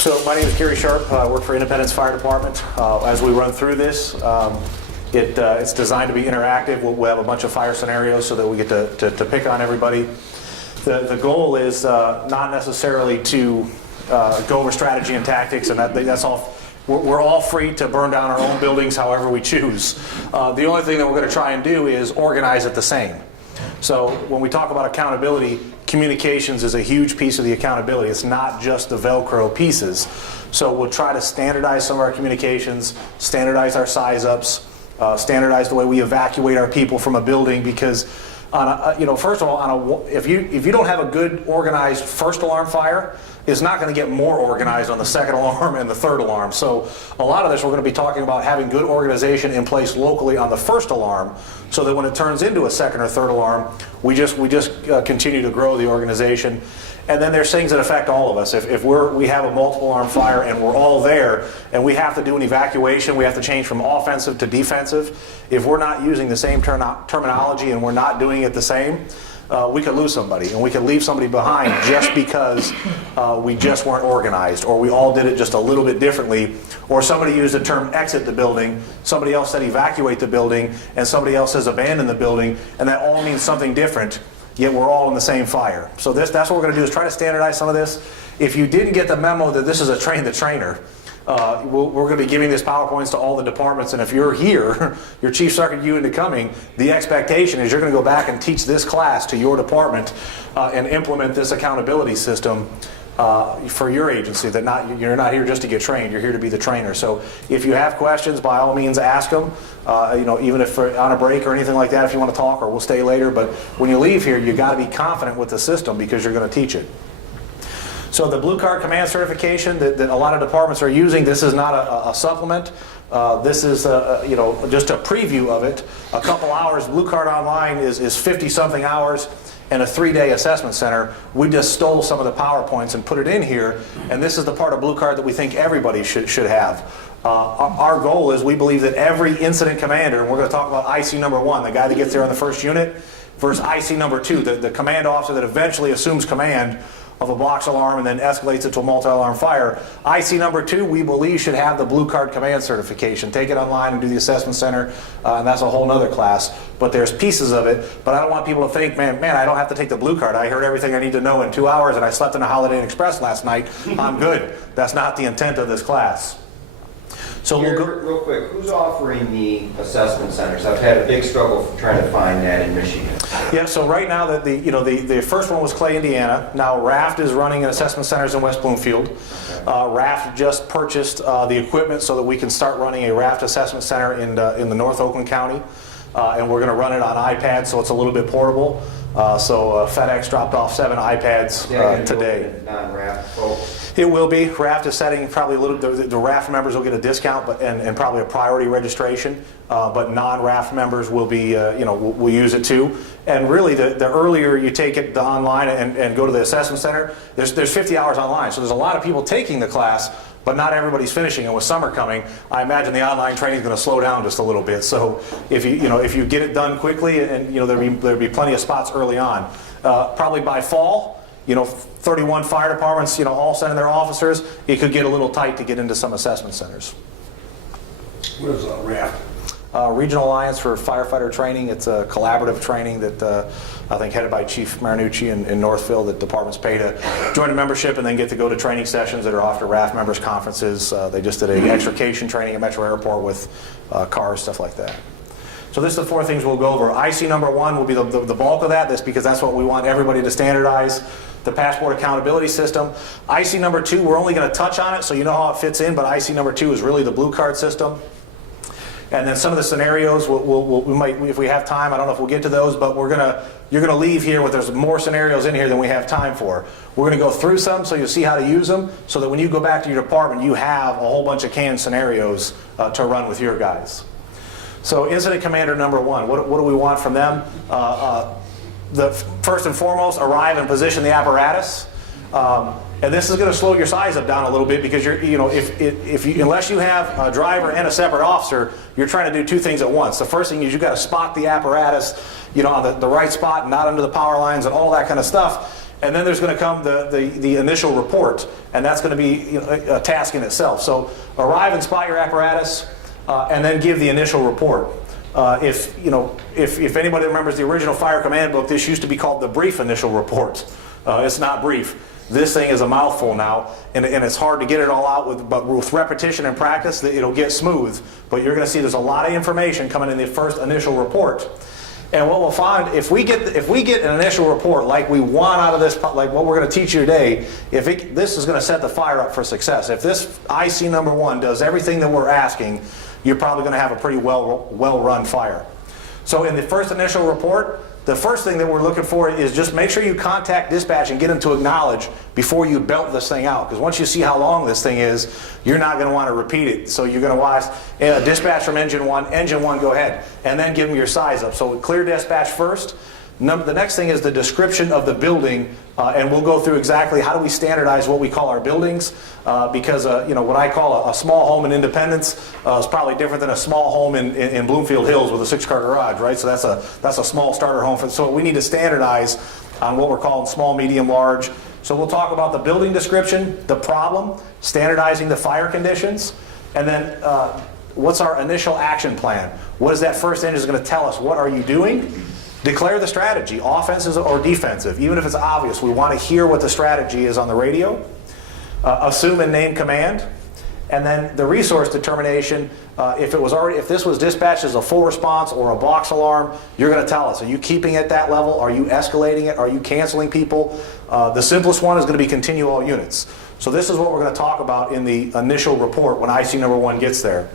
So my name is Gary Sharp. I work for Independence Fire Department. As we run through this, it's designed to be interactive. We'll have a bunch of fire scenarios so that we get to pick on everybody. The goal is not necessarily to go over strategy and tactics, and that's all. We're all free to burn down our own buildings however we choose. The only thing that we're going to try and do is organize it the same. So when we talk about accountability, communications is a huge piece of the accountability. It's not just the Velcro pieces. So we'll try to standardize some of our communications, standardize our size ups, standardize the way we evacuate our people from a building, because first of all, if you don't have a good organized first alarm fire, it's not going to get more organized on the second alarm and the third alarm. So a lot of this we're going to be talking about having good organization in place locally on the first alarm, so that when it turns into a second or third alarm, we just continue to grow the organization. And then there's things that affect all of us. If we have a multiple alarm fire and we're all there and we have to do an evacuation, we have to change from offensive to defensive. If we're not using the same terminology and we're not doing it the same, we could lose somebody, and we could leave somebody behind just because we just weren't organized, or we all did it just a little bit differently, or somebody used the term exit the building, somebody else said evacuate the building, and somebody else says abandon the building, and that all means something different, yet we're all in the same fire. So that's what we're going to do, is try to standardize some of this. If you didn't get the memo that this is a train the trainer, we're going to be giving these PowerPoints to all the departments, and if you're here, your Chief Sergeant unit coming, the expectation is you're going to go back and teach this class to your department and implement this accountability system for your agency. That you're not here just to get trained, you're here to be the trainer. So if you have questions, by all means ask them, even if on a break or anything like that, if you want to talk, or we'll stay later. But when you leave here, you got to be confident with the system, because you're going to teach it. So the Blue Card Command certification that a lot of departments are using, this is not a supplement. This is just a preview of it. A couple hours. Blue Card Online is 50-something hours and a 3-day assessment center. We just stole some of the PowerPoints and put it in here, and this is the part of Blue Card that we think everybody should have. Our goal is, we believe that every incident commander, and we're going to talk about IC number 1, the guy that gets there on the first unit, versus IC number 2, the command officer that eventually assumes command of a box alarm and then escalates it to a multi-alarm fire. IC number 2, we believe, should have the Blue Card Command certification. Take it online and do the assessment center, and that's a whole nother class. But there's pieces of it. But I don't want people to think, man, I don't have to take the Blue Card. I heard everything I need to know in 2 hours, and I slept in a Holiday Inn Express last night. I'm good. That's not the intent of this class. So Here, we'll go. real quick, who's offering the assessment centers? I've had a big struggle trying to find that in Michigan. Yeah, so right now the first one was Clay, Indiana. Now Raft is running assessment centers in West Bloomfield. Okay. Raft just purchased the equipment so that we can start running a Raft assessment center in the North Oakland County, and we're going to run it on iPads, so it's a little bit portable. So FedEx dropped off 7 iPads today. Non-Raft folks. It will be. Raft is setting probably a little. The Raft members will get a discount, and probably a priority registration. But non-Raft members will be, will use it too. And really, the earlier you take it online and go to the assessment center, there's 50 hours online. So there's a lot of people taking the class, but not everybody's finishing. And with summer coming, I imagine the online training is going to slow down just a little bit. So if you get it done quickly, and there'll be plenty of spots early on. Probably by fall, 31 fire departments, all sending their officers, it could get a little tight to get into some assessment centers. What is RAFT? Regional Alliance for Firefighter Training. It's a collaborative training that I think headed by Chief Marinucci in Northville, that departments pay to join a membership and then get to go to training sessions that are offered at RAFT members conferences. They just did a extrication training at Metro Airport with cars, stuff like that. So this is the 4 things we'll go over. IC number 1 will be the bulk of that. That's because that's what we want everybody to standardize. The passport accountability system. IC number 2, we're only going to touch on it so you know how it fits in, but IC number 2 is really the Blue Card system. And then some of the scenarios, we might, if we have time, I don't know if we'll get to those, but you're going to leave here with, there's more scenarios in here than we have time for. We're going to go through some so you'll see how to use them, so that when you go back to your department, you have a whole bunch of canned scenarios to run with your guys. So incident commander number 1, what do we want from them? First and foremost, arrive and position the apparatus. And this is going to slow your size up down a little bit, because unless you have a driver and a separate officer, you're trying to do 2 things at once. The first thing is you've got to spot the apparatus, on the right spot, not under the power lines and all that kind of stuff. And then there's going to come the initial report, and that's going to be a task in itself. So arrive and spot your apparatus, and then give the initial report. If anybody remembers the original fire command book, this used to be called the brief initial report. It's not brief. This thing is a mouthful now, and it's hard to get it all out, but with repetition and practice, it'll get smooth. But you're going to see there's a lot of information coming in the first initial report. And what we'll find, if we get an initial report like we want out of this, like what we're going to teach you today, this is going to set the fire up for success. If this IC number 1 does everything that we're asking, you're probably going to have a pretty well-run fire. So in the first initial report, the first thing that we're looking for is just make sure you contact dispatch and get them to acknowledge before you belt this thing out. Because once you see how long this thing is, you're not going to want to repeat it. So you're going to watch dispatch from engine 1, go ahead. And then give them your size up. So clear dispatch first. The next thing is the description of the building, and we'll go through exactly how do we standardize what we call our buildings, because what I call a small home in Independence is probably different than a small home in Bloomfield Hills with a 6-car garage, right? So that's a small starter home. So we need to standardize on what we're calling small, medium, large. So we'll talk about the building description, the problem, standardizing the fire conditions, and then what's our initial action plan? What is that first engine going to tell us? What are you doing? Declare the strategy, offensive or defensive. Even if it's obvious, we want to hear what the strategy is on the radio. Assume and name command. And then the resource determination, if this was dispatched as a full response or a box alarm, you're going to tell us. Are you keeping it at that level? Are you escalating it? Are you canceling people? The simplest one is going to be continue all units. So this is what we're going to talk about in the initial report when IC number 1 gets there.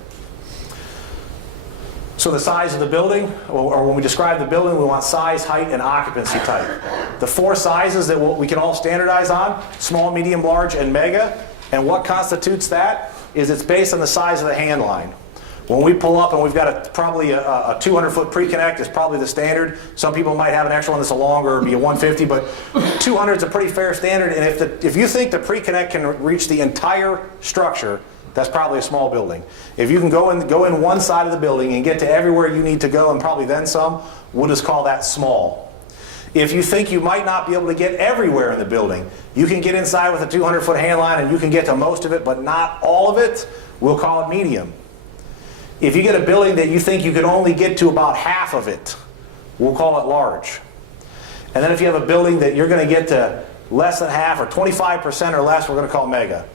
So the size of the building, or when we describe the building, we want size, height, and occupancy type. The 4 sizes that we can all standardize on, small, medium, large, and mega. And what constitutes that is it's based on the size of the hand line. When we pull up and we've got probably a 200-foot pre-connect is probably the standard. Some people might have an extra one that's a longer, be a 150, but 200 is a pretty fair standard. And if you think the pre-connect can reach the entire structure, that's probably a small building. If you can go in one side of the building and get to everywhere you need to go and probably then some, we'll just call that small. If you think you might not be able to get everywhere in the building, you can get inside with a 200-foot hand line and you can get to most of it, but not all of it, we'll call it medium. If you get a building that you think you can only get to about half of it, we'll call it large. And then if you have a building that you're going to get to less than half or 25% or less, we're going to call mega.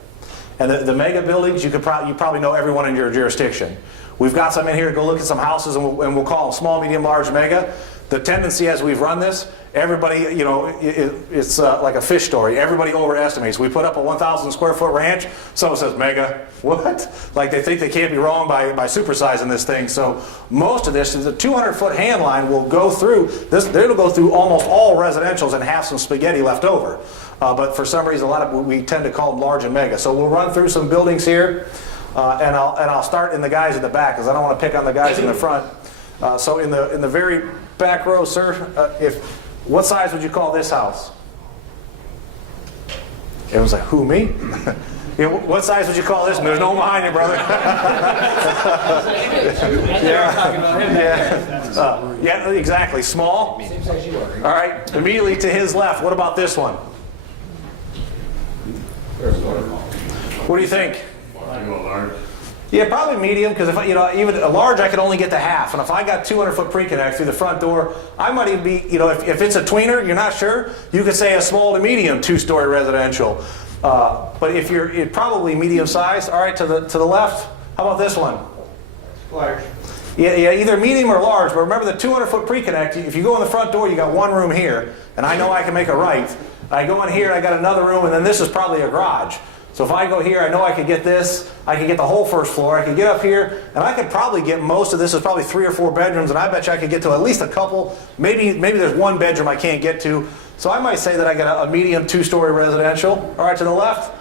And the mega buildings, you probably know everyone in your jurisdiction. We've got some in here to go look at some houses, and we'll call them small, medium, large, mega. The tendency as we've run this, everybody, it's like a fish story. Everybody overestimates. We put up a 1,000 square foot ranch. Someone says, mega, what? Like they think they can't be wrong by supersizing this thing. So most of this, the 200-foot hand line will go through, it'll go through almost all residentials and have some spaghetti left over. But for some reason, we tend to call them large and mega. So we'll run through some buildings here, and I'll start in the guys in the back because I don't want to pick on the guys in the front. So in the very back row, sir, what size would you call this house? Everyone's like, who, me? What size would you call this? There's no one behind you, brother. Yeah, exactly. Small. Same size you are. All right. Immediately to his left, what about this one? What do you think? Yeah, probably medium, because if even a large, I could only get to half, and if I got 200-foot pre-connect through the front door, I might even be, if it's a tweener, you're not sure, you could say a small to medium 2-story residential. But if you're probably medium size, all right, to the left, how about this one? Large. Yeah, either medium or large. But remember the 200-foot pre-connect. If you go in the front door, you got one room here, and I know I can make a right. I go in here, I got another room, and then this is probably a garage. So if I go here, I know I could get this. I could get the whole first floor. I could get up here, and I could probably get most of this. Is probably 3 or 4 bedrooms, and I bet you I could get to at least a couple. Maybe there's one bedroom I can't get to. So I might say that I got a medium 2-story residential. All right, to the left.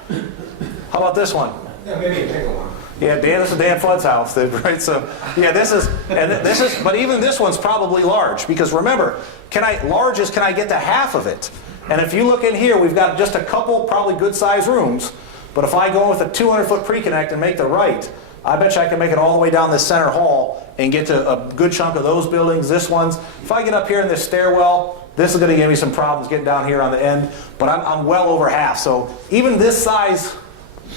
How about this one? Yeah, maybe a bigger one. Yeah, this is Dan Flood's house, right? So yeah, this is, but even this one's probably large because remember, can I get to half of it? And if you look in here, we've got just a couple probably good-sized rooms. But if I go with a 200-foot pre-connect and make the right, I bet you I can make it all the way down this center hall and get to a good chunk of those buildings, this one's. If I get up here in this stairwell, This is going to give me some problems getting down here on the end, but I'm well over half. So even this size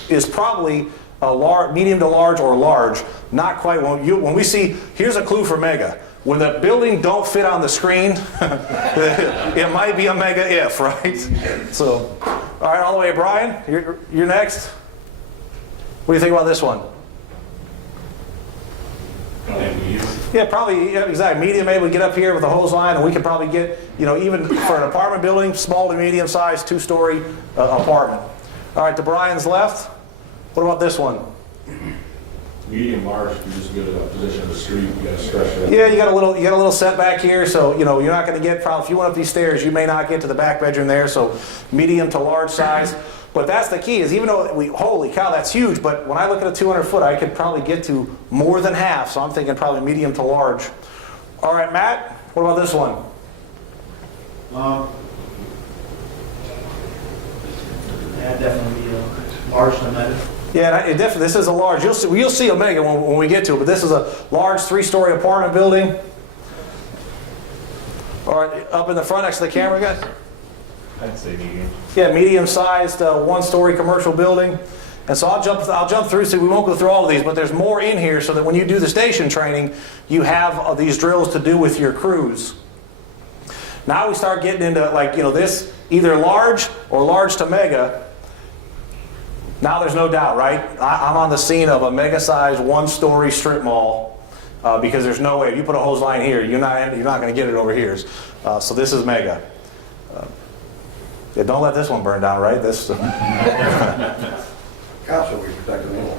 is probably a large, medium to large, or large. Not quite. When we see, here's a clue for mega. When the building don't fit on the screen, it might be a mega if, right? So, all right, all the way, Brian, you're next. What do you think about this one? Yeah, probably, yeah, exactly. Medium, maybe we get up here with a hose line, and we can probably get, even for an apartment building, small to medium size, 2-story apartment. All right, to Brian's left. What about this one? Medium large, you just get a position of the street, you gotta stretch it. Yeah, you got a little setback here, so you're not going to get, probably if you went up these stairs, you may not get to the back bedroom there. So medium to large size. But that's the key, is even though holy cow, that's huge, but when I look at a 200 foot, I could probably get to more than half. So I'm thinking probably medium to large. All right, Matt, what about this one? Yeah, definitely large to mega. Yeah, it definitely. This is a large. You'll see a mega when we get to it, but this is a large 3-story apartment building. All right, up in the front next to the camera, guys. I'd say medium. Yeah, medium-sized 1-story commercial building. And so I'll jump through. So we won't go through all of these, but there's more in here, so that when you do the station training, you have these drills to do with your crews. Now we start getting into this either large or large to mega. Now there's no doubt, right? I'm on the scene of a mega-sized 1-story strip mall because there's no way, if you put a hose line here, you're not going to get it over here. So this is mega. Yeah, don't let this one burn down, right? Cops will be protecting them.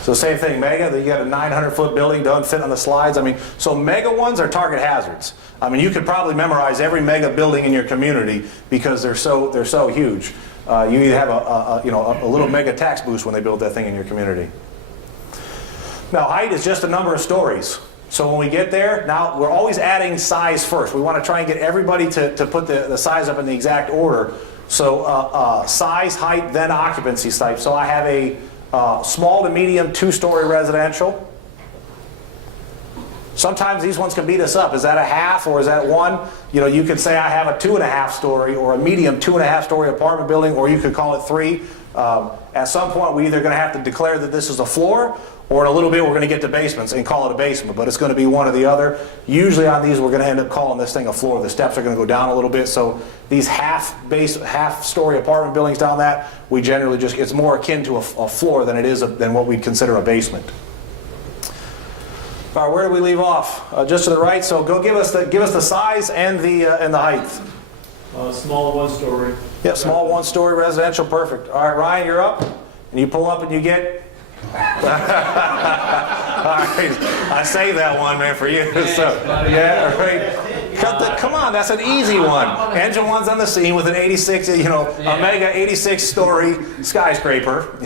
So same thing, mega. You got a 900-foot building, doesn't fit on the slides. So mega ones are target hazards. You could probably memorize every mega building in your community because they're so huge. You either have a little mega tax boost when they build that thing in your community. Now height is just a number of stories. So when we get there, now we're always adding size first. We want to try and get everybody to put the size up in the exact order. So size, height, then occupancy type. So I have a small to medium 2-story residential. Sometimes these ones can beat us up. Is that a half or is that 1? You could say I have a 2.5-story or a medium 2.5-story apartment building, or you could call it 3. At some point, we're either going to have to declare that this is a floor, or in a little bit, we're going to get to basements and call it a basement. But it's going to be one or the other. Usually on these, we're going to end up calling this thing a floor. The steps are going to go down a little bit. So these half-story apartment buildings down that, we generally it's more akin to a floor than it is than what we'd consider a basement. All right, where do we leave off? Just to the right. So go give us the size and the height. Small 1-story. Yep, small 1-story residential, perfect. All right, Ryan, you're up, and you pull up and you get. All right, I saved that one, man, for you. So, yeah, right. Come on, that's an easy one. Engine 1's on the scene with an 86, a mega 86-story skyscraper.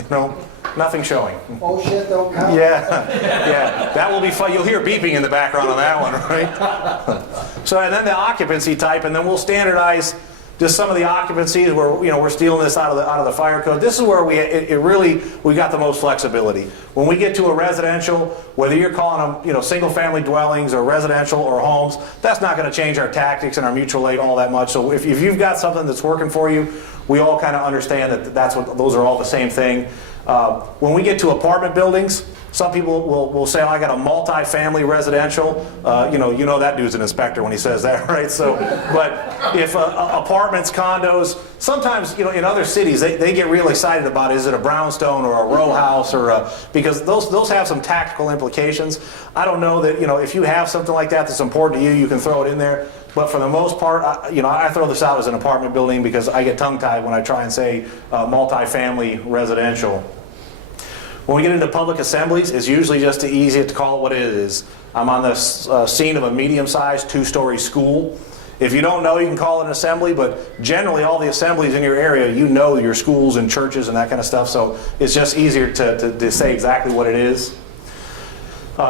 Nothing showing. Oh shit, don't count. Yeah, that will be fun. You'll hear beeping in the background on that one, right? So, and then the occupancy type, and then we'll standardize just some of the occupancies where we're stealing this out of the fire code. This is where we got the most flexibility. When we get to a residential, whether you're calling them single-family dwellings or residential or homes, that's not going to change our tactics and our mutual aid all that much. So if you've got something that's working for you, we all kind of understand that those are all the same thing. When we get to apartment buildings, some people will say, I got a multi-family residential. You know that dude's an inspector when he says that, right? So, but if apartments, condos, sometimes in other cities they get real excited about, is it a brownstone or a row house because those have some tactical implications. I don't know that if you have something like that that's important to you, you can throw it in there. But for the most part, I throw this out as an apartment building because I get tongue-tied when I try and say multi-family residential. When we get into public assemblies, it's usually just easy to call it what it is. I'm on the scene of a medium-sized 2-story school. If you don't know, you can call it an assembly, but generally all the assemblies in your area, your schools and churches and that kind of stuff, so it's just easier to say exactly what it is.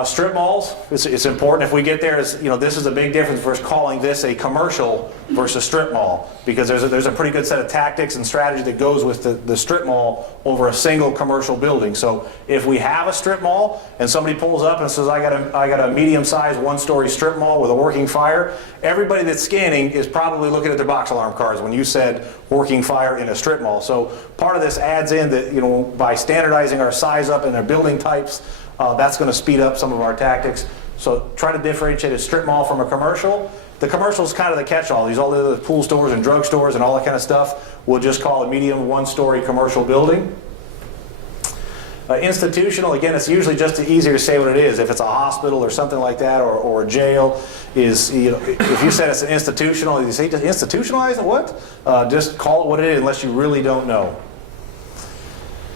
Strip malls, it's important if we get there, this is a big difference versus calling this a commercial versus strip mall, because there's a pretty good set of tactics and strategy that goes with the strip mall over a single commercial building. So if we have a strip mall and somebody pulls up and says, I got a medium-sized one-story strip mall with a working fire, everybody that's scanning is probably looking at their box alarm cards when you said working fire in a strip mall. So part of this adds in that, by standardizing our size up and our building types, that's going to speed up some of our tactics. So try to differentiate a strip mall from a commercial. The commercial is kind of the catch-all. All the other pool stores and drug stores and all that kind of stuff, we'll just call a medium one-story commercial building. Institutional, again, it's usually just easier to say what it is. If it's a hospital or something like that, or a jail, if you said it's an institutional, you say institutionalized it, what? Just call it what it is unless you really don't know.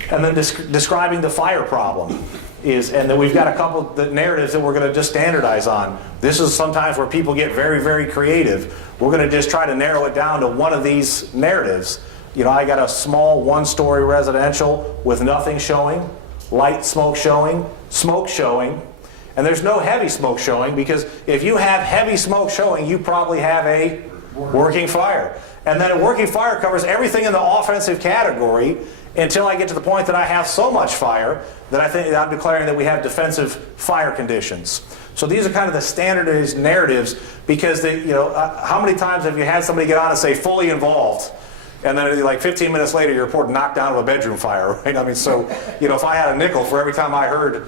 And then describing the fire problem. And then we've got a couple of the narratives that we're going to just standardize on. This is sometimes where people get very, very creative. We're going to just try to narrow it down to one of these narratives. I got a small one-story residential with nothing showing, light smoke showing, and there's no heavy smoke showing, because if you have heavy smoke showing, you probably have a working fire. And then a working fire covers everything in the offensive category until I get to the point that I have so much fire that I think I'm declaring that we have defensive fire conditions. So these are kind of the standardized narratives, because how many times have you had somebody get on and say fully involved, and then like 15 minutes later you report knocked down of a bedroom fire, right? I mean, so if I had a nickel for every time I heard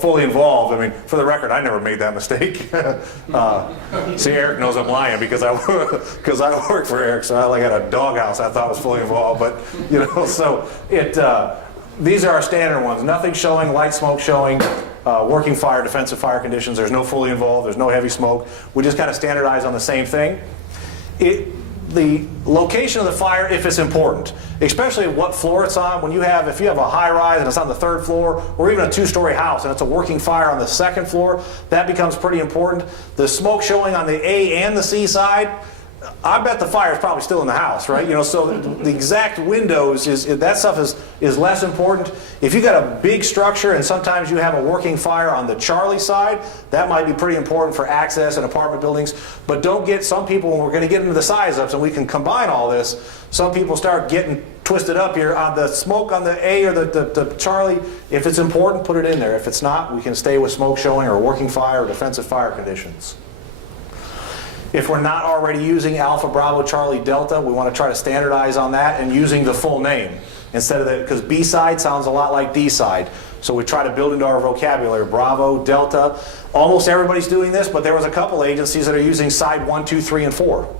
fully involved, I mean, for the record, I never made that mistake. See, Eric knows I'm lying because I work for Eric, so I got a doghouse I thought was fully involved, but so these are our standard ones. Nothing showing, light smoke showing, working fire, defensive fire conditions. There's no fully involved, there's no heavy smoke. We just kind of standardize on the same thing. The location of the fire, if it's important, especially what floor it's on. If you have a high rise and it's on the 3rd floor, or even a 2-story house and it's a working fire on the 2nd floor, that becomes pretty important. The smoke showing on the A and the C side, I bet the fire is probably still in the house, right? So the exact windows that stuff is less important. If you got a big structure and sometimes you have a working fire on the Charlie side, that might be pretty important for access in apartment buildings. But don't get some people, when we're going to get into the size ups and we can combine all this, some people start getting twisted up here on the smoke on the A or the Charlie. If it's important, put it in there. If it's not, we can stay with smoke showing or working fire or defensive fire conditions. If we're not already using Alpha, Bravo, Charlie, Delta, we want to try to standardize on that and using the full name instead of that, because B side sounds a lot like D side. So we try to build into our vocabulary Bravo, Delta. Almost everybody's doing this, but there was a couple agencies that are using side 1, 2, 3, and 4.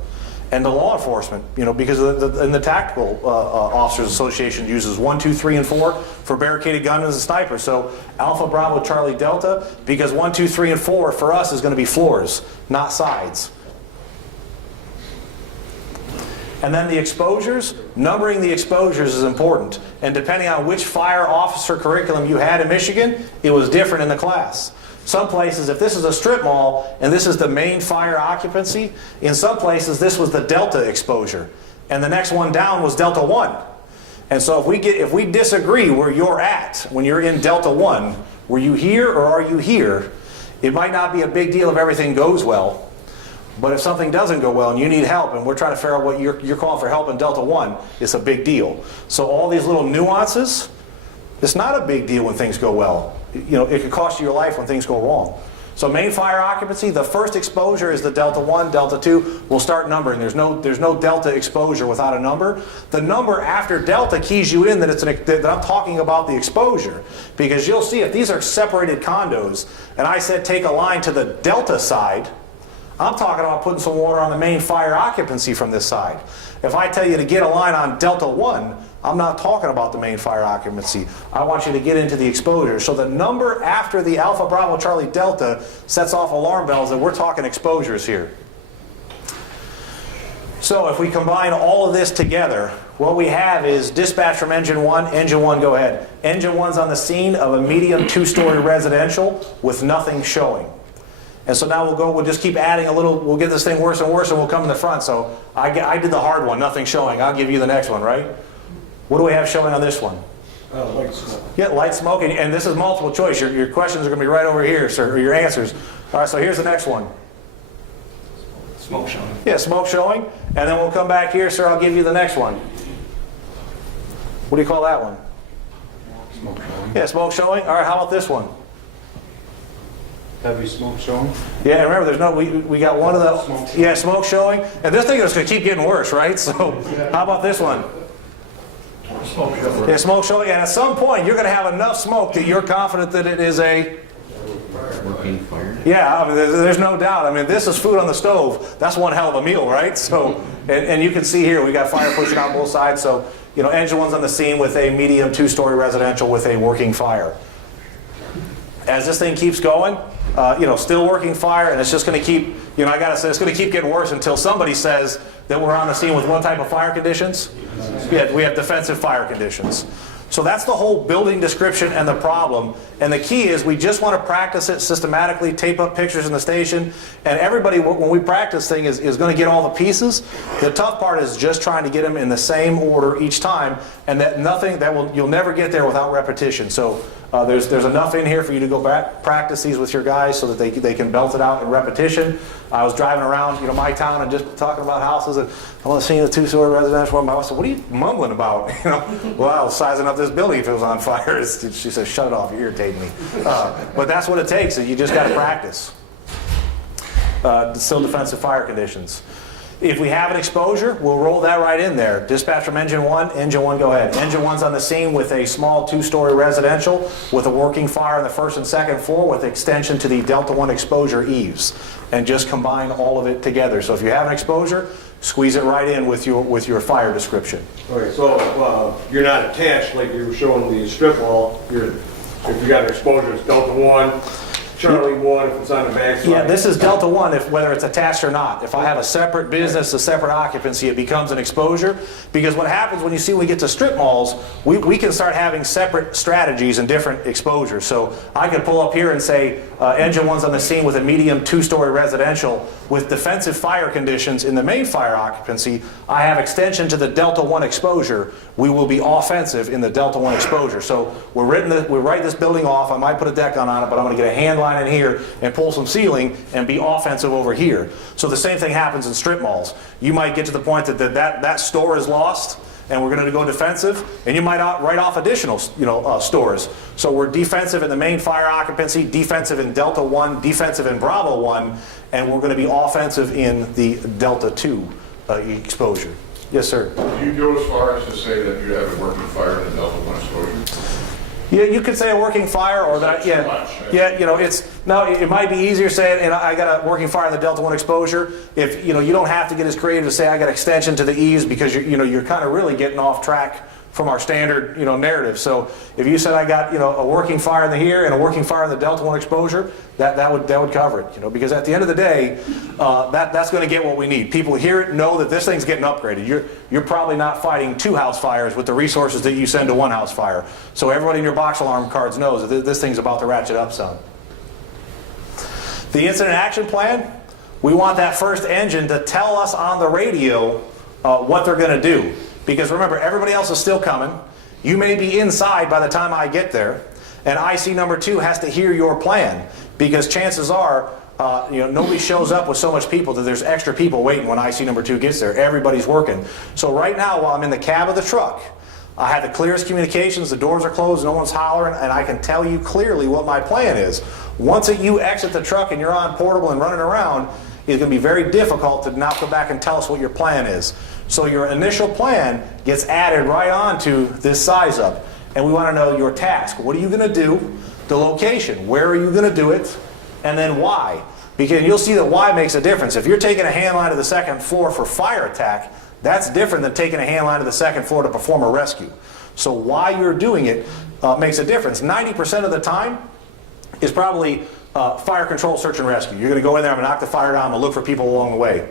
And the law enforcement, because in the Tactical Officers Association uses 1, 2, 3, and 4 for barricaded gunmen and snipers. So Alpha, Bravo, Charlie, Delta, because 1, 2, 3, and 4 for us is going to be floors, not sides. And then the exposures, numbering the exposures is important. And depending on which fire officer curriculum you had in Michigan, it was different in the class. Some places, if this is a strip mall and this is the main fire occupancy, in some places this was the Delta exposure. And the next one down was Delta 1. And so if we disagree where you're at when you're in Delta 1, were you here or are you here? It might not be a big deal if everything goes well. But if something doesn't go well and you need help, and we're trying to figure out what you're calling for help in Delta 1, it's a big deal. So all these little nuances, it's not a big deal when things go well. It could cost you your life when things go wrong. So main fire occupancy, the first exposure is the Delta 1, Delta 2. We'll start numbering. There's no Delta exposure without a number. The number after Delta keys you in that I'm talking about the exposure. Because you'll see if these are separated condos, and I said take a line to the Delta side, I'm talking about putting some water on the main fire occupancy from this side. If I tell you to get a line on Delta 1, I'm not talking about the main fire occupancy. I want you to get into the exposure. So the number after the Alpha, Bravo, Charlie, Delta sets off alarm bells that we're talking exposures here. So if we combine all of this together, what we have is dispatch from Engine 1. Engine 1, go ahead. Engine 1's on the scene of a medium 2-story residential with nothing showing. And so now we'll just keep adding a little, we'll get this thing worse and worse and we'll come in the front. So I did the hard one, nothing showing. I'll give you the next one, right? What do we have showing on this one? Light smoke. Yeah, light smoke, and this is multiple choice. Your questions are going to be right over here, sir, or your answers. All right, so here's the next one. Smoke showing. Yeah, smoke showing, and then we'll come back here, sir. I'll give you the next one. What do you call that one? Smoke showing. Yeah, smoke showing. All right, how about this one? Heavy smoke showing. Yeah, and remember, there's no, we got one of the, Smoke. yeah, smoke showing, and this thing is going to keep getting worse, right? So, how about this one? Smoke showing. Yeah, smoke showing, and at some point, you're going to have enough smoke that you're confident that it is a, Working fire. yeah, I mean, there's no doubt. I mean, this is food on the stove. That's one hell of a meal, right? So, and you can see here, we got fire pushing out both sides. So, you know, engine one's on the scene with a medium 2-story residential with a working fire. As this thing keeps going, you know, still working fire, and it's just going to keep, you know, I got to say, it's going to keep getting worse until somebody says that we're on the scene with what type of fire conditions? Yeah, we have defensive fire conditions. So that's the whole building description and the problem. And the key is we just want to practice it systematically, tape up pictures in the station. And everybody, when we practice thing, is going to get all the pieces. The tough part is just trying to get them in the same order each time. And that nothing, you'll never get there without repetition. So there's enough in here for you to go back, practice these with your guys so that they can belt it out in repetition. I was driving around, you know, my town and just talking about houses, and I was seeing a 2-story residential. My wife said, "What are you mumbling about?" You know, well, I was sizing up this building if it was on fire. She said, "Shut it off, you're irritating me." But that's what it takes. You just got to practice. Still defensive fire conditions. If we have an exposure, we'll roll that right in there. Dispatch from engine one, go ahead. Engine one's on the scene with a small 2-story residential with a working fire on the 1st and 2nd floor with extension to the Delta 1 exposure eaves. And just combine all of it together. So if you have an exposure, squeeze it right in with your fire description. Okay, so you're not attached like you were showing the strip wall. If you got an exposure, it's Delta 1, Charlie 1 if it's on the backside. Yeah, this is Delta 1, whether it's attached or not. If I have a separate business, a separate occupancy, it becomes an exposure. Because what happens when we get to strip malls, we can start having separate strategies and different exposures. So I could pull up here and say, engine one's on the scene with a medium 2-story residential with defensive fire conditions in the main fire occupancy. I have extension to the Delta 1 exposure. We will be offensive in the Delta 1 exposure. So we write this building off. I might put a deck on it, but I'm going to get a hand line in here and pull some ceiling and be offensive over here. So the same thing happens in strip malls. You might get to the point that store is lost and we're going to go defensive, and you might write off additional stores. So we're defensive in the main fire occupancy, defensive in Delta 1, defensive in Bravo 1, and we're going to be offensive in the Delta 2 exposure. Yes, sir. Do you go as far as to say that you have a working fire in the Delta 1 exposure? Yeah, you could say a working fire, or that, Too much, yeah, you know, it might be easier saying, and I got a working fire in the Delta 1 exposure. If, you know, you don't have to get as creative to say I got extension to the eaves, because you're kind of really getting off track from our standard, narrative. So if you said I got, a working fire in the here and a working fire in the Delta 1 exposure, that would cover it, because at the end of the day, that's going to get what we need. People hear it, know that this thing's getting upgraded. You're probably not fighting 2 house fires with the resources that you send to 1 house fire. So everybody in your box alarm cards knows that this thing's about to ratchet up some. The incident action plan, we want that first engine to tell us on the radio what they're going to do. Because remember, everybody else is still coming. You may be inside by the time I get there. And IC number 2 has to hear your plan. Because chances are, nobody shows up with so much people that there's extra people waiting when IC number 2 gets there. Everybody's working. So right now, while I'm in the cab of the truck, I have the clearest communications, the doors are closed, no one's hollering, and I can tell you clearly what my plan is. Once you exit the truck and you're on portable and running around, it's going to be very difficult to now come back and tell us what your plan is. So your initial plan gets added right onto this size up. And we want to know your task. What are you going to do? The location. Where are you going to do it? And then why? Because you'll see that why makes a difference. If you're taking a hand line to the 2nd floor for fire attack, that's different than taking a hand line to the 2nd floor to perform a rescue. So why you're doing it makes a difference. 90% of the time is probably fire control, search and rescue. You're going to go in there, I'm going to knock the fire down, I'm going to look for people along the way.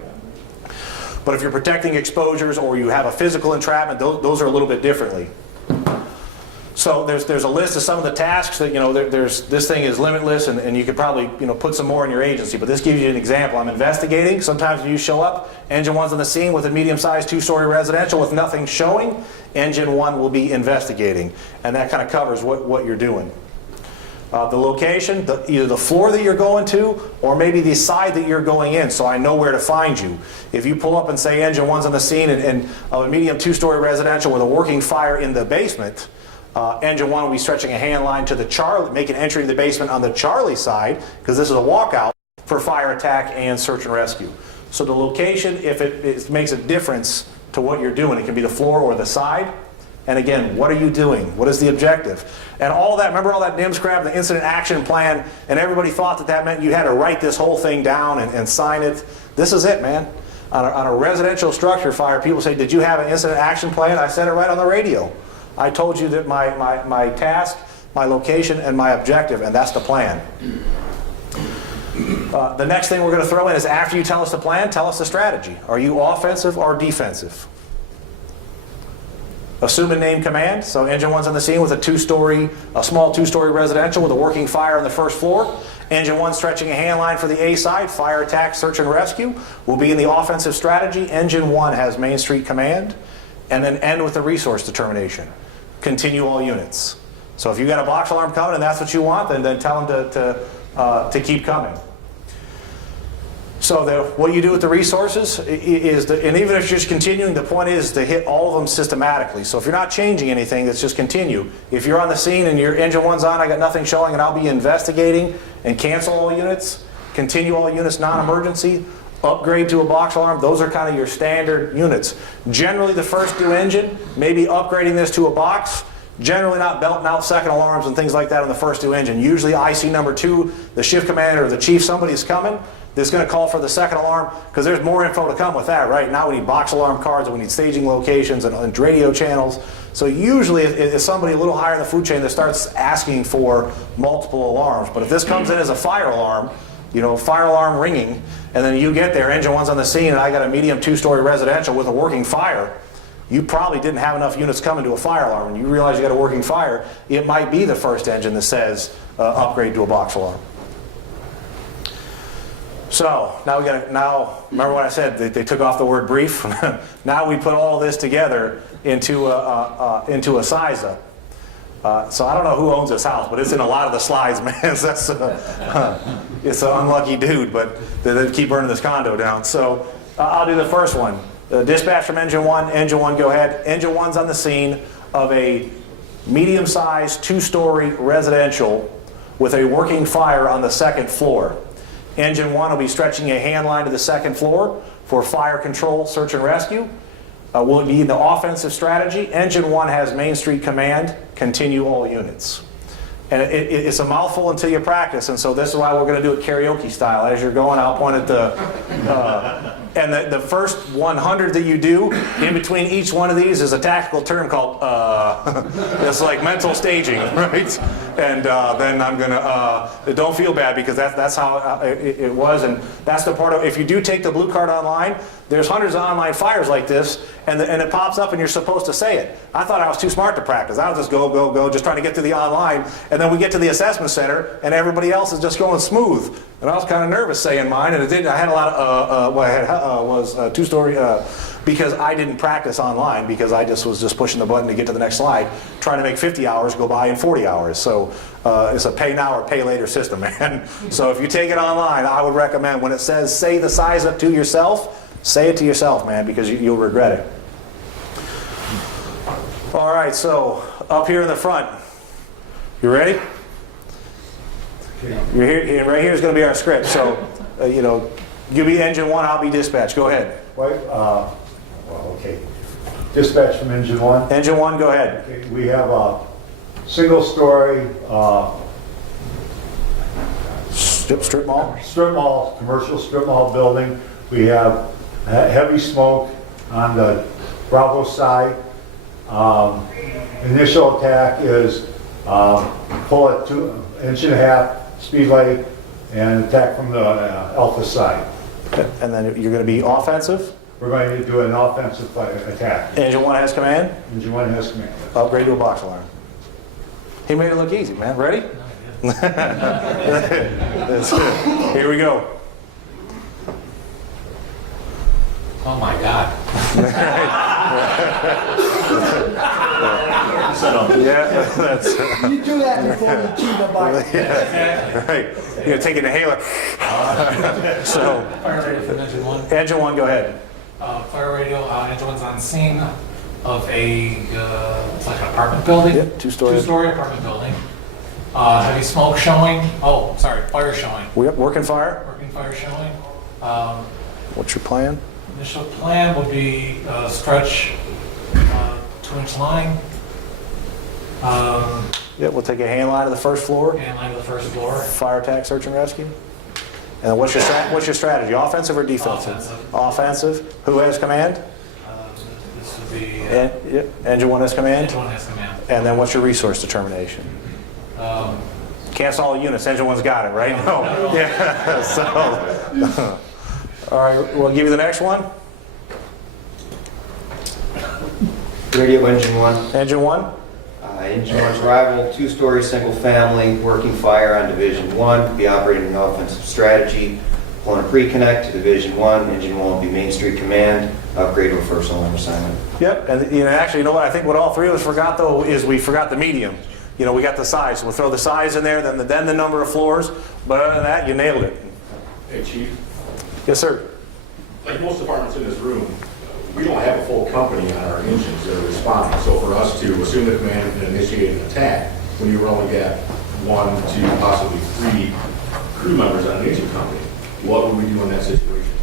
But if you're protecting exposures or you have a physical entrapment, those are a little bit differently. So there's a list of some of the tasks that, this thing is limitless, and you could probably, put some more in your agency, but this gives you an example. I'm investigating. Sometimes you show up, engine one's on the scene with a medium-sized 2-story residential with nothing showing. Engine one will be investigating, and that kind of covers what you're doing. The location, either the floor that you're going to, or maybe the side that you're going in, so I know where to find you. If you pull up and say engine one's on the scene and a medium 2-story residential with a working fire in the basement, engine one will be stretching a hand line to the Charlie, making entry to the basement on the Charlie side, because this is a walkout for fire attack and search and rescue. So the location, if it makes a difference to what you're doing, it can be the floor or the side. And again, what are you doing? What is the objective? And all that, remember all that NIMS crap, the incident action plan, and everybody thought that meant you had to write this whole thing down and sign it. This is it, man. On a residential structure fire, people say, did you have an incident action plan? I said it right on the radio. I told you that my task, my location, and my objective, and that's the plan. The next thing we're going to throw in is, after you tell us the plan, tell us the strategy. Are you offensive or defensive? Assume and name command. So engine one's on the scene with a small 2-story residential with a working fire on the first floor. Engine one stretching a hand line for the A side, fire attack, search and rescue will be in the offensive strategy. Engine one has Main Street command, and then end with the resource determination. Continue all units. So if you got a box alarm coming and that's what you want, then tell them to keep coming. So what you do with the resources is, and even if you're just continuing, the point is to hit all of them systematically. So if you're not changing anything, let's just continue. If you're on the scene and your engine one's on, I got nothing showing, and I'll be investigating, and cancel all units, continue all units non-emergency, upgrade to a box alarm. Those are kind of your standard units. Generally the first new engine, maybe upgrading this to a box. Generally not belting out second alarms and things like that on the first new engine. Usually IC number 2, the shift commander or the chief, somebody's coming. That's going to call for the second alarm, because there's more info to come with that, right? Now we need box alarm cards, and we need staging locations and radio channels. So usually it's somebody a little higher in the food chain that starts asking for multiple alarms. But if this comes in as a fire alarm, fire alarm ringing, and then you get there, engine one's on the scene, and I got a medium 2-story residential with a working fire, you probably didn't have enough units coming to a fire alarm. When you realize you got a working fire, it might be the first engine that says upgrade to a box alarm. So now remember what I said, they took off the word brief. Now we put all this together into a size up. So I don't know who owns this house, but it's in a lot of the slides, man. It's an unlucky dude, but they keep burning this condo down. So I'll do the first one. Dispatch from engine one go ahead. Engine one's on the scene of a medium-sized 2-story residential with a working fire on the second floor. Engine one will be stretching a hand line to the second floor for fire control, search and rescue. Will be in the offensive strategy. Engine one has Main Street command, continue all units. And it's a mouthful until you practice, and so this is why we're going to do it karaoke style. As you're going, I'll point at and the first 100 that you do, in between each one of these is a tactical term called, it's like mental staging, right? And then I'm going to, don't feel bad, because that's how it was, and that's the part of, if you do take the blue card online, there's hundreds of online fires like this, and it pops up and you're supposed to say it. I thought I was too smart to practice. I was just go, just trying to get to the online, and then we get to the assessment center, and everybody else is just going smooth. And I was kind of nervous saying mine, and I had a lot of, what I had was a 2-story, because I didn't practice online, because I was just pushing the button to get to the next slide, trying to make 50 hours go by in 40 hours. So it's a pay now or pay later system, man. So if you take it online, I would recommend, when it says say the size up to yourself, say it to yourself, man, because you'll regret it. All right, so up here in the front, you ready? You're here, right here is going to be our script. So, you be engine one, I'll be dispatch. Go ahead. Okay. Dispatch from engine one. Engine one, go ahead. Okay, we have a single-story Strip mall. commercial strip mall building. We have heavy smoke on the Bravo side. Initial attack is pull at 2.5 inch speedway and attack from the Alpha side. And then you're going to be offensive. We're going to do an offensive attack. Engine one has command. Engine one has command. Upgrade to a box alarm. He made it look easy, man. Ready? That's good. Here we go. Oh my God. Yeah, that's You do that before you chew the bite. right. You're taking the inhaler. So, Fire radio from engine one. engine one, go ahead. Fire radio, engine one's on scene of a, it's like an apartment building. Yep, two-story. Two-story apartment building. Heavy smoke showing. Oh, sorry, fire showing. We working fire. Working fire showing. What's your plan? Initial plan would be stretch 2-inch line. Yeah, we'll take a hand line to the first floor. And line to the first floor. Fire attack, search and rescue. And what's your strategy? Offensive or defensive? Offensive. Offensive. Who has command? This would be Engine one has command. engine one has command. And then what's your resource determination? Cancel all units. Engine one's got it, right? No. Yeah. So, all right. We'll give you the next one. Radio engine one. Engine one. Engine one's arrival, two-story, single-family, working fire on Division 1, be operating the offensive strategy, pulling a pre-connect to Division 1, engine 1 will be Main Street Command, upgrade to a first line assignment. Yep. And actually, you know what? I think what all three of us forgot though is we forgot the medium. We got the size. We'll throw the size in there, then the number of floors. But other than that, you nailed it. Hey, Chief, Yes, sir. like most departments in this room, we don't have a full company on our engines that are responding. So for us to assume the command and initiate an attack, when you only got 1, 2, possibly 3 crew members on an engine company, what would we do in that situation?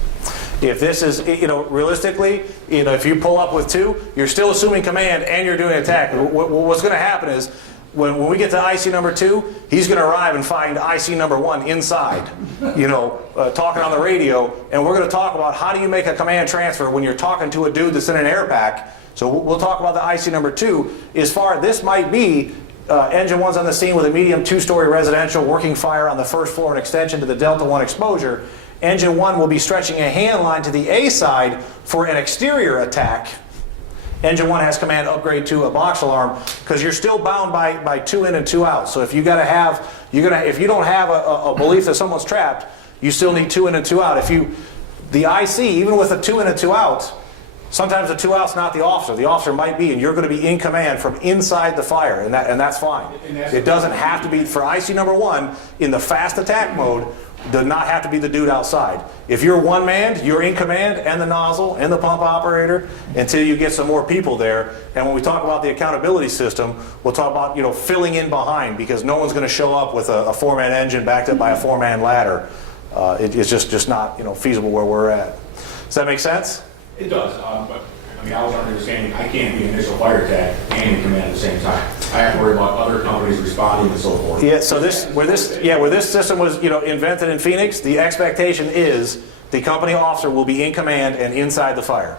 If this is, realistically, if you pull up with 2, you're still assuming command and you're doing an attack. What's going to happen is when we get to IC number 2, he's going to arrive and find IC number 1 inside, talking on the radio, and we're going to talk about how do you make a command transfer when you're talking to a dude that's in an air pack. So we'll talk about the IC number 2. As far as this might be, engine 1's on the scene with a medium 2-story residential working fire on the first floor and extension to the Delta 1 exposure. Engine 1 will be stretching a hand line to the A side for an exterior attack. Engine 1 has command upgrade to a box alarm because you're still bound by 2 in and 2 out. So if if you don't have a belief that someone's trapped, you still need 2 in and 2 out. The IC, even with a 2 in and 2 out, sometimes the 2 out's not the officer. The officer might be, and you're going to be in command from inside the fire, and that's fine. It doesn't have to be for IC number 1 in the fast attack mode. Does not have to be the dude outside. If you're one-manned, you're in command and the nozzle and the pump operator until you get some more people there. And when we talk about the accountability system, we'll talk about filling in behind because no one's going to show up with a 4-man engine backed up by a 4-man ladder. It's just not feasible where we're at. Does that make sense? It does, but I was understanding I can't be initial fire attack and in command at the same time. I have to worry about other companies responding and so forth. Yeah. So where this system was invented in Phoenix, the expectation is the company officer will be in command and inside the fire.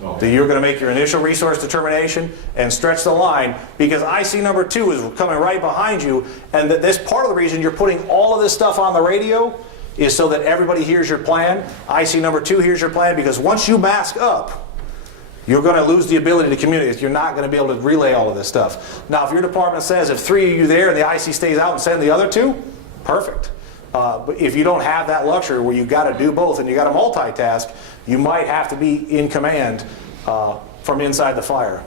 Okay. That you're going to make your initial resource determination and stretch the line because IC number 2 is coming right behind you, and this part of the reason you're putting all of this stuff on the radio is so that everybody hears your plan. IC number 2 hears your plan because once you mask up, you're going to lose the ability to communicate. You're not going to be able to relay all of this stuff. Now, if your department says if 3 of you there and the IC stays out and send the other 2, perfect. But if you don't have that luxury where you got to do both and you got to multitask, you might have to be in command from inside the fire.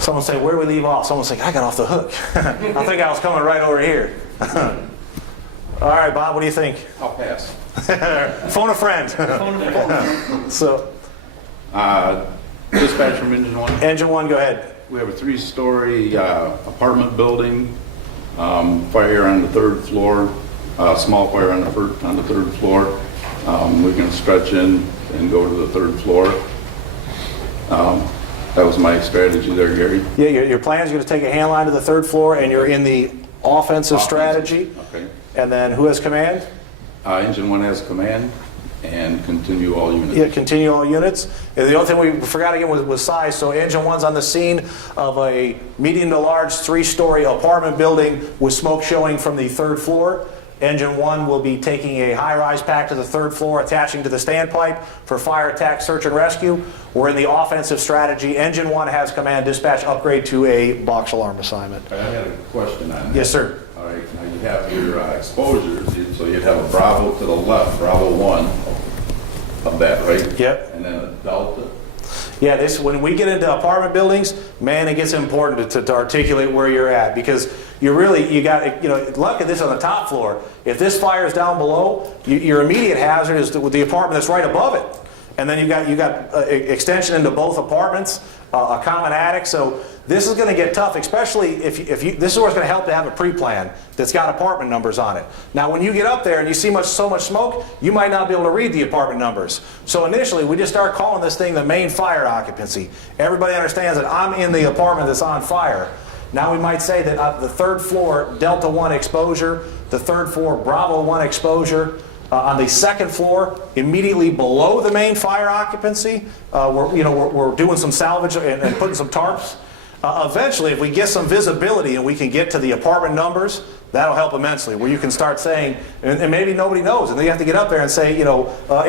Someone say, where do we leave off? Someone say, I got off the hook. I think I was coming right over here. All right, Bob, what do you think? I'll pass. Phone a friend. So, Dispatch from engine 1. engine 1, go ahead. We have a 3-story apartment building, fire on the 3rd floor, small fire on the 3rd floor. We can stretch in and go to the 3rd floor. That was my strategy there, Gary. Yeah, your plan is going to take a hand line to the 3rd floor, and you're in the offensive strategy. Okay. And then who has command? Engine 1 has command and continue all units. Yeah, continue all units. And the only thing we forgot again was size. So engine 1's on the scene of a medium to large 3-story apartment building with smoke showing from the 3rd floor. Engine 1 will be taking a high-rise pack to the 3rd floor, attaching to the standpipe for fire attack, search and rescue. We're in the offensive strategy. Engine 1 has command dispatch upgrade to a box alarm assignment. I had a question on that. Yes, sir. All right, now you have your exposures, so you'd have a Bravo to the left, Bravo 1 of that, right? Yep. And then a Delta. Yeah, this, when we get into apartment buildings, man, it gets important to articulate where you're at, because you got, look at this on the top floor. If this fire is down below, your immediate hazard is with the apartment that's right above it. And then you got extension into both apartments, a common attic. So this is going to get tough, especially if you, this is where it's going to help to have a pre-plan that's got apartment numbers on it. Now, when you get up there and you see so much smoke, you might not be able to read the apartment numbers. So initially, we just start calling this thing the main fire occupancy. Everybody understands that I'm in the apartment that's on fire. Now we might say that the 3rd floor Delta 1 exposure, the 3rd floor Bravo 1 exposure. On the 2nd floor, immediately below the main fire occupancy, we're doing some salvage and putting some tarps. Eventually, if we get some visibility and we can get to the apartment numbers, that'll help immensely, where you can start saying, and maybe nobody knows, and then you have to get up there and say,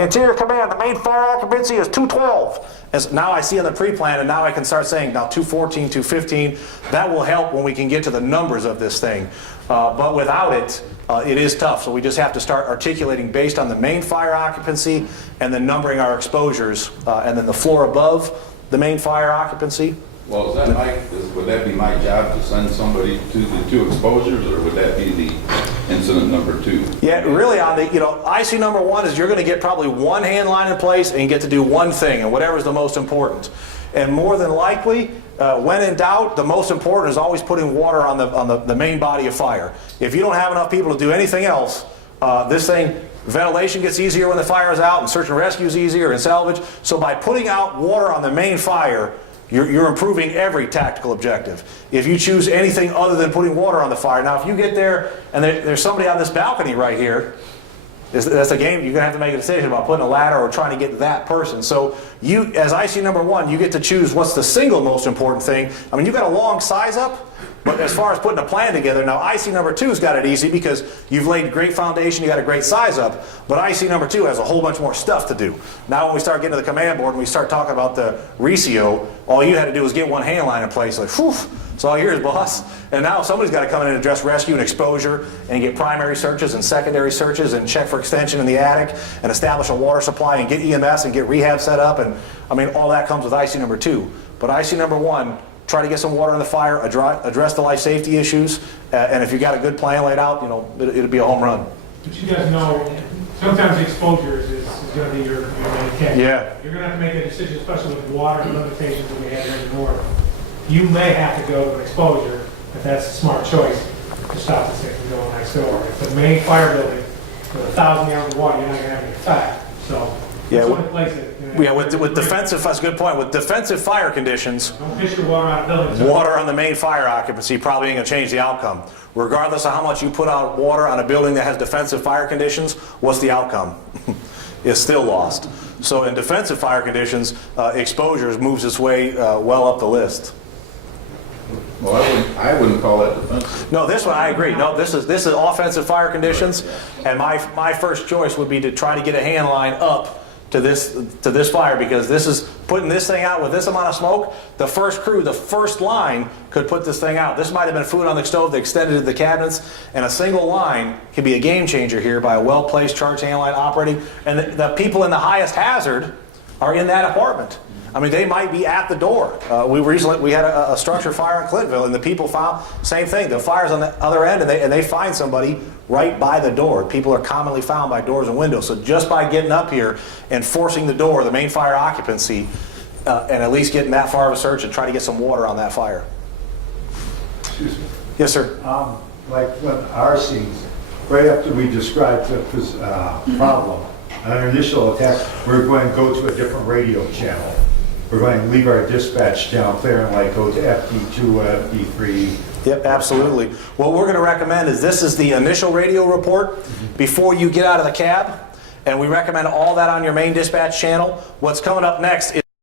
Interior Command, the main fire occupancy is 212. As now I see in the pre-plan, and now I can start saying, now 214, 215. That will help when we can get to the numbers of this thing. But without it, it is tough. So we just have to start articulating based on the main fire occupancy and then numbering our exposures, and then the floor above the main fire occupancy. Well, would that be my job to send somebody to the 2 exposures, or would that be the incident number 2? Yeah, really on the, IC number 1 is you're going to get probably 1 hand line in place and you get to do one thing, and whatever is the most important. And more than likely, when in doubt, the most important is always putting water on the main body of fire. If you don't have enough people to do anything else, this thing, ventilation gets easier when the fire is out, and search and rescue is easier, and salvage. So by putting out water on the main fire, you're improving every tactical objective. If you choose anything other than putting water on the fire, now if you get there and there's somebody on this balcony right here, that's a game. You're going to have to make a decision about putting a ladder or trying to get to that person. So you, as IC number 1, you get to choose what's the single most important thing. I mean, you've got a long size up, but as far as putting a plan together, now IC number 2's got it easy because you've laid great foundation, you got a great size up, but IC number 2 has a whole bunch more stuff to do. Now when we start getting to the command board and we start talking about the RECIO, all you had to do was get 1 hand line in place, like, whew, it's all yours, boss. And now somebody's got to come in and address rescue and exposure and get primary searches and secondary searches and check for extension in the attic and establish a water supply and get EMS and get rehab set up. And I mean, all that comes with IC number 2. But IC number 1, try to get some water in the fire, address the life safety issues, and if you got a good plan laid out, it'll be a home run. But you guys know, sometimes exposures is going to be your main catch. Yeah. You're going to have to make a decision, especially with water limitations that we have here in the north. You may have to go to an exposure if that's a smart choice to stop this thing from going next door. If the main fire building with 1,000 gallons of water, you're not going to have any effect. So Yeah, that's one place that. Yeah, with defensive, that's a good point. With defensive fire conditions, Don't fish your water out of buildings. water on the main fire occupancy probably ain't gonna change the outcome. Regardless of how much you put out water on a building that has defensive fire conditions, what's the outcome? It's still lost. So in defensive fire conditions, exposures moves its way well up the list. Well, I wouldn't call that defensive. No, this one I agree. No, this is offensive fire conditions, and my first choice would be to try to get a hand line up to this fire, because this is putting this thing out with this amount of smoke. The first crew, the first line could put this thing out. This might have been food on the stove that extended to the cabinets, and a single line can be a game changer here by a well-placed charge hand line operating. And the people in the highest hazard are in that apartment. I mean, they might be at the door. We had a structure fire in Clintonville, and the people found same thing. The fire's on the other end, and they find somebody right by the door. People are commonly found by doors and windows. So just by getting up here and forcing the door, the main fire occupancy, and at least getting that far of a search and try to get some water on that fire. Excuse me. Yes, sir. Like when our scenes, right after we described the problem, on our initial attack, we're going to go to a different radio channel. We're going to leave our dispatch channel clear and like go to FD2, FD3. Yep, absolutely. What we're going to recommend is this is the initial radio report before you get out of the cab, and we recommend all that on your main dispatch channel. What's coming up next is